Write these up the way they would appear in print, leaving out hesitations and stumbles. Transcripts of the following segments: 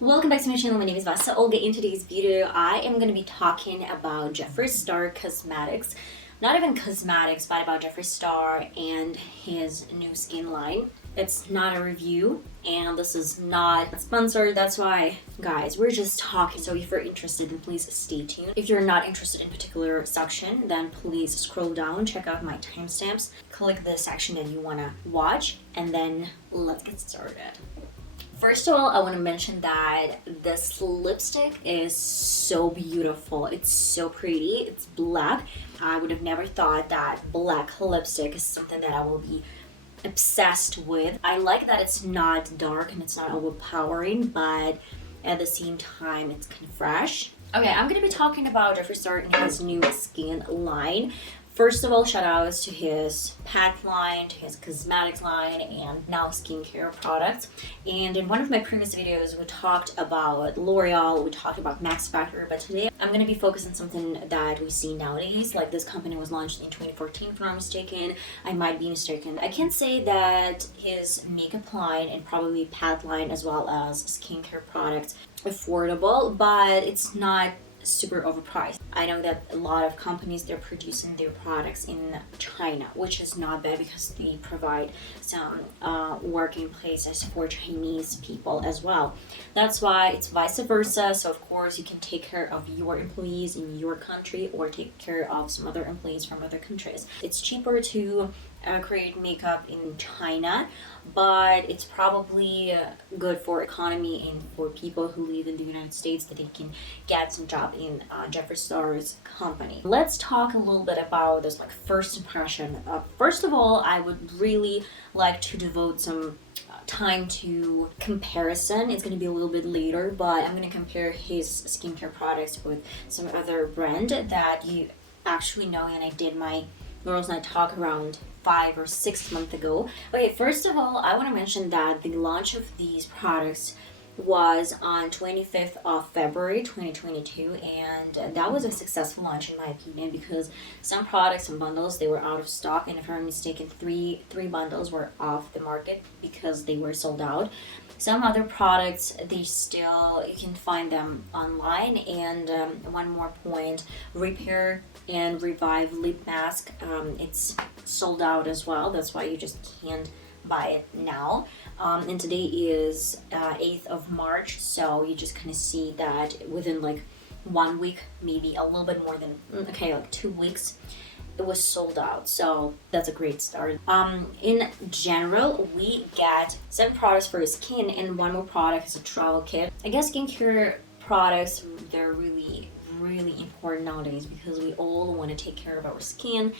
Welcome back to my channel. My name is Vasa Olga. In today's video, I am going to be talking about Jeffree Star Cosmetics. Not even cosmetics, but about Jeffree Star and his new skin line. It's not a review, and this is not sponsored. That's why, guys, we're just talking. So if you're interested, then please stay tuned. If you're not interested in a particular section, then please scroll down, check out my timestamps, click the section that you want to watch, and then let's get started. First of all, I want to mention that this lipstick is so beautiful. It's so pretty. It's black. I would have never thought that black lipstick is something that I will be obsessed with. I like that it's not dark and it's not overpowering, but at the same time, it's kind of fresh. Okay, I'm going to be talking about Jeffree Star and his new skin line. First of all, shout outs to his pack line, to his cosmetics line, and now skincare products. And in one of my previous videos, we talked about L'Oreal, we talked about Max Factor, but today I'm going to be focused on something that we see nowadays. Like, this company was launched in 2014, if I'm not mistaken. I might be mistaken. I can say that his makeup line and probably pack line as well as skincare products affordable, but it's not super overpriced. I know that a lot of companies, they're producing their products in China, which is not bad because they provide some working places for Chinese people as well. That's why it's vice versa. So of course you can take care of your employees in your country or take care of some other employees from other countries. It's cheaper to create makeup in China, but it's probably good for economy and for people who live in the United States, that they can get some job in Jeffree Star's company. Let's talk a little bit about this first impression. First of all, I would really like to devote some time to comparison. It's going to be a little bit later, but I'm going to compare his skincare products with some other brand that you actually know, and I did my Girls Night Talk around 5 or 6 months ago. Okay, first of all, I want to mention that the launch of these products was on 25th of February 2022, and that was a successful launch in my opinion, because some products and bundles, they were out of stock, and if I'm not mistaken, three bundles were off the market because they were sold out. Some other products, you can find them online. And one more point, Repair and Revive lip mask, it's sold out as well. That's why you just can't buy it now. And today is 8th of March, so you just kind of see that within 1 week, maybe a little bit more than 2 weeks, it was sold out. So that's a great start. In general, we get 7 products for skin, and 1 more product is a travel kit. I guess skincare products, they're really important nowadays, because we all want to take care of our skin,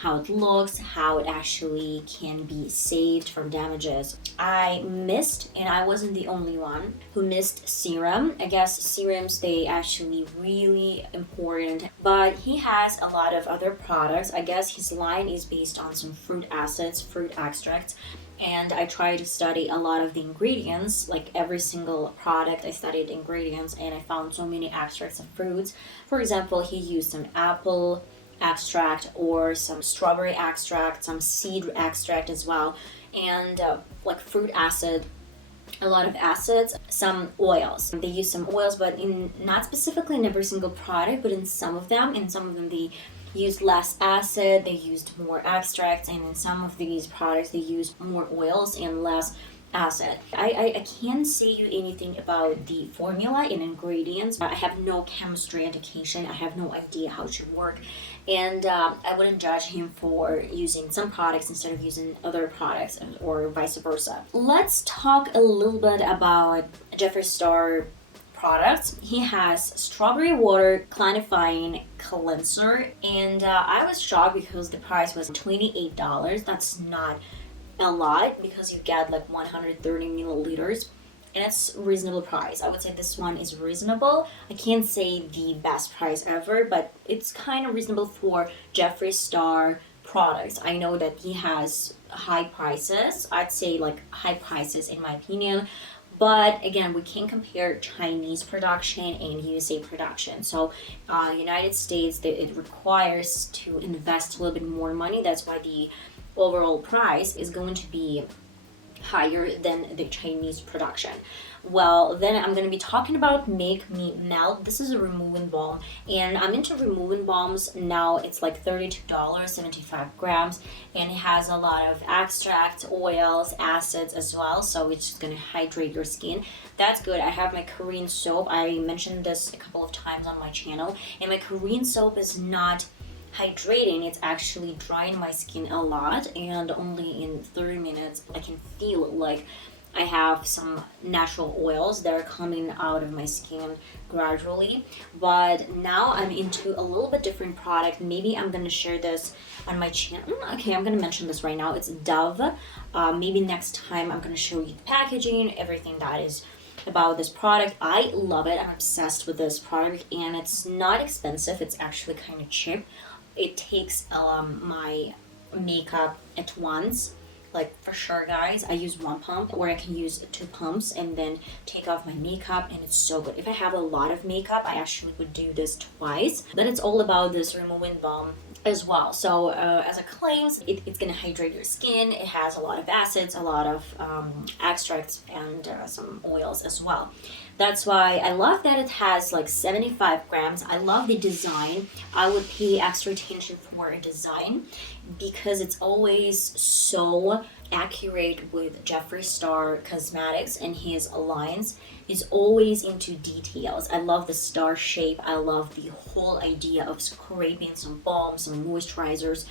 how it looks, how it actually can be saved from damages. I missed, and I wasn't the only one who missed serum. I guess serums, they actually really important, but he has a lot of other products. I guess his line is based on some fruit acids, fruit extracts, and I tried to study a lot of the ingredients. Like every single product, I studied ingredients, and I found so many extracts of fruits. For example, he used some apple extract or some strawberry extract, some seed extract as well, and fruit acid, a lot of acids, some oils. They use some oils, but not specifically in every single product, but in some of them. They used less acid, they used more extracts, and in some of these products they used more oils and less acid. I can't say you anything about the formula and ingredients. I have no chemistry education. I have no idea how it should work, and I wouldn't judge him for using some products instead of using other products, or vice versa. Let's talk a little bit about Jeffree Star products. He has strawberry water clarifying cleanser, and I was shocked because the price was $28. That's not a lot, because you get 130 milliliters, and it's reasonable price. I would say this one is reasonable. I can't say the best price ever, but it's kind of reasonable for Jeffree Star products. I know that he has high prices. I'd say high prices in my opinion, but again, we can't compare Chinese production and USA production. So United States, it requires to invest a little bit more money. That's why the overall price is going to be higher than the Chinese production. Well, then I'm gonna be talking about Make Me Melt. This is a removing balm, and I'm into removing balms now. It's like $32, 75 grams, and it has a lot of extracts, oils, acids as well. So it's gonna hydrate your skin. That's good. I have my Korean soap. I mentioned this a couple of times on my channel, and my Korean soap is not hydrating. It's actually drying my skin a lot, and only in 30 minutes I can feel like I have some natural oils that are coming out of my skin gradually. But now I'm into a little bit different product. Maybe I'm gonna share this on my channel. Okay, I'm gonna mention this right now. It's Dove. Maybe next time I'm gonna show you the packaging, everything that is about this product. I love it. I'm obsessed with this product, and it's not expensive. It's actually kind of cheap. It takes my makeup at once, like for sure, guys. I use one pump, or I can use two pumps and then take off my makeup, and it's so good. If I have a lot of makeup, I actually would do this twice. But it's all about this removing balm as well. So as it claims, it's gonna hydrate your skin. It has a lot of acids, a lot of extracts, and some oils as well. That's why I love that it has like 75 grams. I love the design. I would pay extra attention for a design because it's always so accurate with Jeffree Star Cosmetics and his alliance. Is always into details. I love the star shape. I love the whole idea of scraping some balms, some moisturizers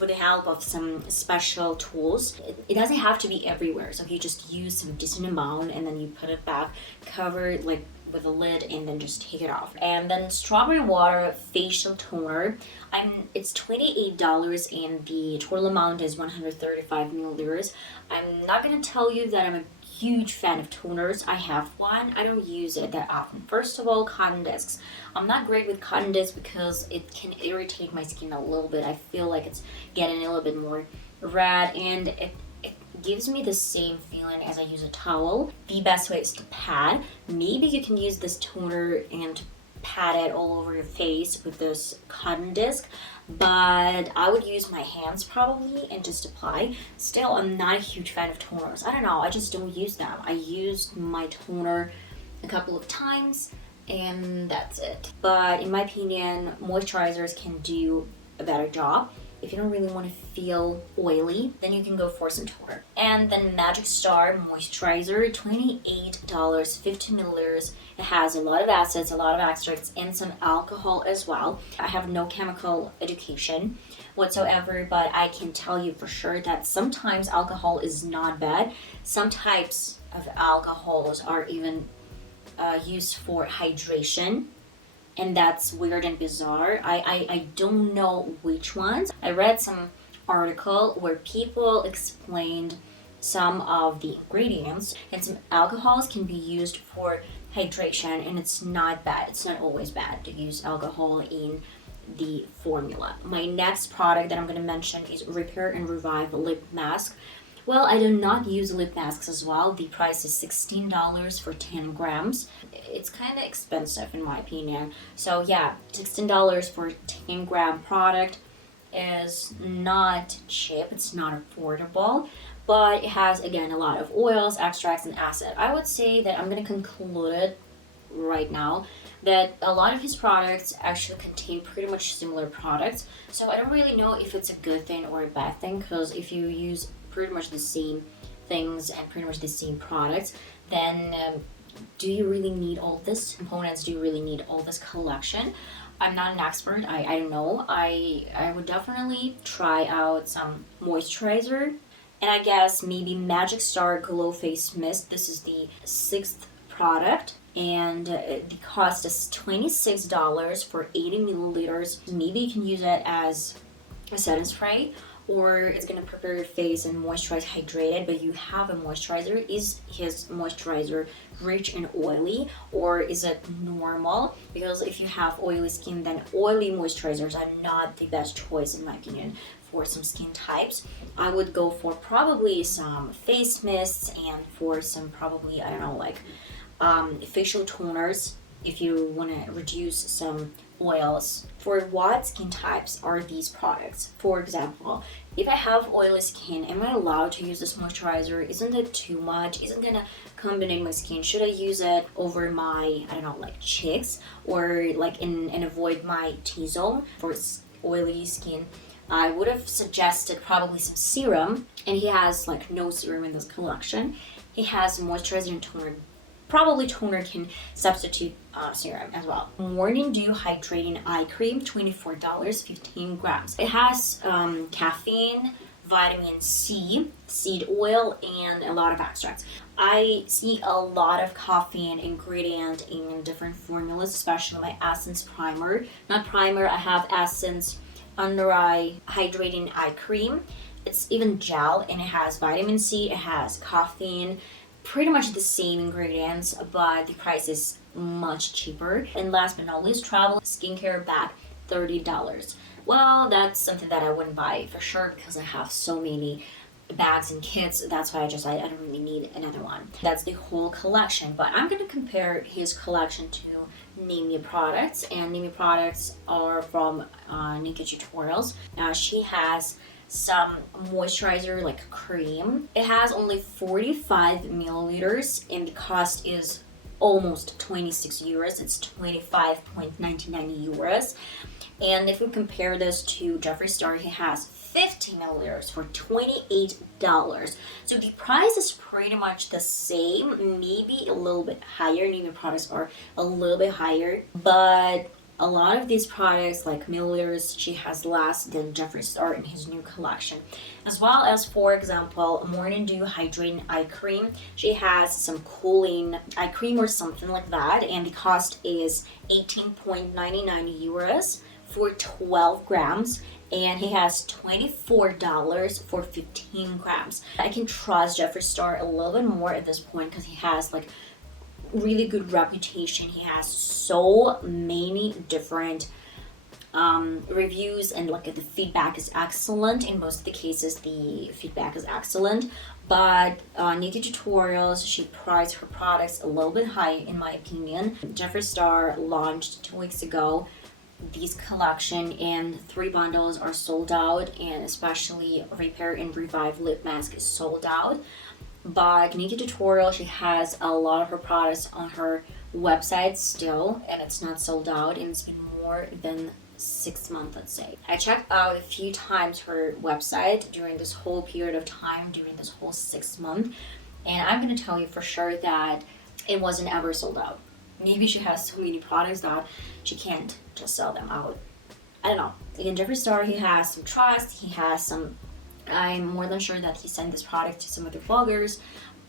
with the help of some special tools. It doesn't have to be everywhere. So you just use some decent amount and then you put it back, cover it like with a lid, and then just take it off. And then strawberry water facial toner. It's $28 and the total amount is 135 milliliters. I'm not gonna tell you that I'm a huge fan of toners. I have one. I don't use it that often. First of all, cotton discs. I'm not great with cotton discs because it can irritate my skin a little bit. I feel like it's getting a little bit more red, and it gives me the same feeling as I use a towel. The best way is to pat. Maybe you can use this toner and pat it all over your face with this cotton disc, but I would use my hands probably and just apply. Still, I'm not a huge fan of toners. I don't know, I just don't use them. I used my toner a couple of times and that's it. But in my opinion, moisturizers can do a better job. If you don't really want to feel oily, then you can go for some toner. And then Magic Star Moisturizer, $28, 50 milliliters. It has a lot of acids, a lot of extracts, and some alcohol as well. I have no chemical education whatsoever, but I can tell you for sure that sometimes alcohol is not bad. Some types of alcohols are even used for hydration, and that's weird and bizarre. I don't know which ones. I read some article where people explained some of the ingredients, and some alcohols can be used for hydration, and it's not bad. It's not always bad to use alcohol in the formula. My next product that I'm going to mention is Repair and Revive Lip Mask. Well, I do not use lip masks as well. The price is $16 for 10 grams. It's kind of expensive in my opinion. So yeah, $16 for 10 gram product is not cheap. It's not affordable, but it has again a lot of oils, extracts, and acid. I would say that I'm going to conclude it right now that a lot of his products actually contain pretty much similar products. So I don't really know if it's a good thing or a bad thing, because if you use pretty much the same things and pretty much the same products, then do you really need all this components? Do you really need all this collection? I'm not an expert. I don't know. I would definitely try out some moisturizer, and I guess maybe Magic Star Glow Face Mist. This is the 6th product, and the cost is $26 for 80 milliliters. Maybe you can use it as a setting spray, or it's gonna prepare your face and moisturize, hydrated, but you have a moisturizer. Is his moisturizer rich and oily, or is it normal? Because if you have oily skin, then oily moisturizers are not the best choice in my opinion for some skin types. I would go for probably some face mists, and for some probably, I don't know, like facial toners if you want to reduce some oils. For what skin types are these products? For example, if I have oily skin, am I allowed to use this moisturizer? Isn't it too much? Isn't gonna combine my skin. Should I use it over my, I don't know, like cheeks, or like and avoid my T-zone for oily skin? I would have suggested probably some serum, and he has like no serum in this collection. He has moisturizer and toner. Probably toner can substitute serum as well. Morning Dew Hydrating Eye Cream, $24, 15 grams. It has caffeine, vitamin C, seed oil, and a lot of extracts. I see a lot of caffeine ingredient in different formulas, especially my Essence Primer. Not primer, I have Essence Under Eye Hydrating Eye Cream. It's even gel, and it has vitamin C, it has caffeine, pretty much the same ingredients, but the price is much cheaper. And last but not least, Travel Skincare Bag, $30. Well, that's something that I wouldn't buy for sure because I have so many bags and kits. That's why I don't really need another one. That's the whole collection. But I'm going to compare his collection to Nimi products, and Nimi products are from Nikki Tutorials. She has some moisturizer, like cream. It has only 45 milliliters, and the cost is almost 26 euros. It's 25.99 euros. And if we compare this to Jeffree Star, he has 50 milliliters for $28. So the price is pretty much the same, maybe a little bit higher. Nimi products are a little bit higher, but a lot of these products, like milliliters, she has less than Jeffree Star in his new collection. As well as, for example, Morning Dew Hydrating Eye Cream. She has some cooling eye cream or something like that, and the cost is 18.99 euros for 12 grams. And he has $24 for 15 grams. I can trust Jeffree Star a little bit more at this point because he has like really good reputation. He has so many different reviews, and look at the feedback is excellent. In most of the cases, the feedback is excellent. But Nikki Tutorials, she priced her products a little bit high, in my opinion. Jeffree Star launched 2 weeks ago these collection, and 3 bundles are sold out, and especially Repair and Revive lip mask is sold out. But Nikki Tutorial, she has a lot of her products on her website still, and it's not sold out, and it's been more than 6 months, let's say. I checked out a few times her website during this whole period of time, during this whole 6 months, and I'm gonna tell you for sure that it wasn't ever sold out. Maybe she has so many products that she can't just sell them out. I don't know. In Jeffree Star, he has some trust, he has some, I'm more than sure that he sent this product to some other bloggers,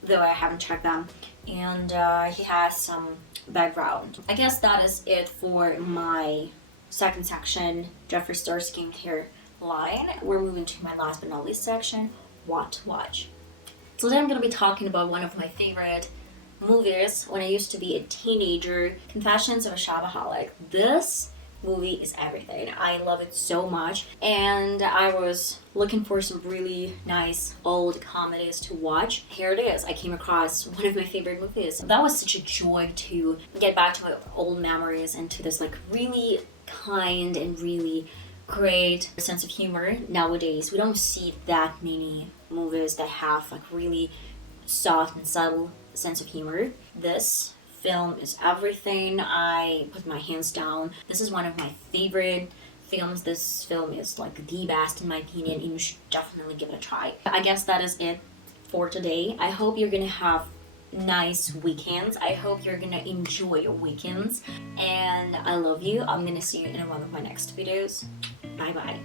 though I haven't checked them, and he has some background. I guess that is it for my second section, Jeffree Star skincare line. We're moving to my last but not least section, what to watch. So then I'm going to be talking about one of my favorite movies when I used to be a teenager, Confessions of a Shopaholic. This movie is everything. I love it so much, and I was looking for some really nice old comedies to watch. Here it is. I came across one of my favorite movies. That was such a joy to get back to my old memories and to this like really kind and really great sense of humor. Nowadays we don't see that many movies that have like really soft and subtle sense of humor. This film is everything. I put my hands down. This is one of my favorite films. This film is like the best in my opinion, and you should definitely give it a try. I guess that is it for today. I hope you're gonna have nice weekends. I hope you're gonna enjoy your weekends, and I love you. I'm gonna see you in one of my next videos. Bye bye.